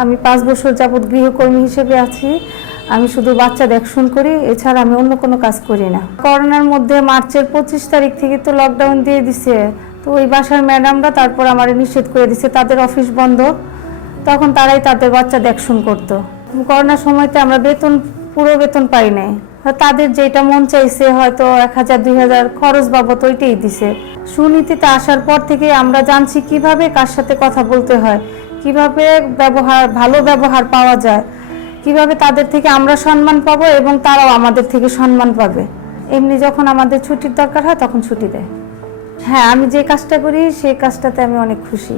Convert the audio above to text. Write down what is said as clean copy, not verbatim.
আমি 5 বছর যাবৎ গৃহকর্মী হিসেবে আছি। আমি শুধু বাচ্চা দেখশন করি, এছাড়া আমি অন্য কোনো কাজ করি না। করোনার মধ্যে মার্চের 25 তারিখ থেকে তো লকডাউন দিয়ে দিছে, তো ওই বাসার ম্যাডামরা তারপর আমার নিষেধ করে দিছে, তাদের অফিস বন্ধ, তখন তারাই তাদের বাচ্চা দেখশন করতো। করোনার সময়তে আমরা পুরো বেতন পাই নাই, তাদের যেটা মন চাইছে হয়তো 1000 2000 খরচ বাবদ ওইটাই দিছে। সুনীতিতে আসার পর থেকে আমরা জানছি কিভাবে কার সাথে কথা বলতে হয়, কিভাবে ভালো ব্যবহার পাওয়া যায়, কিভাবে তাদের থেকে আমরা সম্মান পাবো এবং তারাও আমাদের থেকে সম্মান পাবে। এমনি যখন আমাদের ছুটির দরকার হয় তখন ছুটি দেয়। হ্যাঁ, আমি যে কাজটা করি সেই কাজটাতে আমি অনেক খুশি।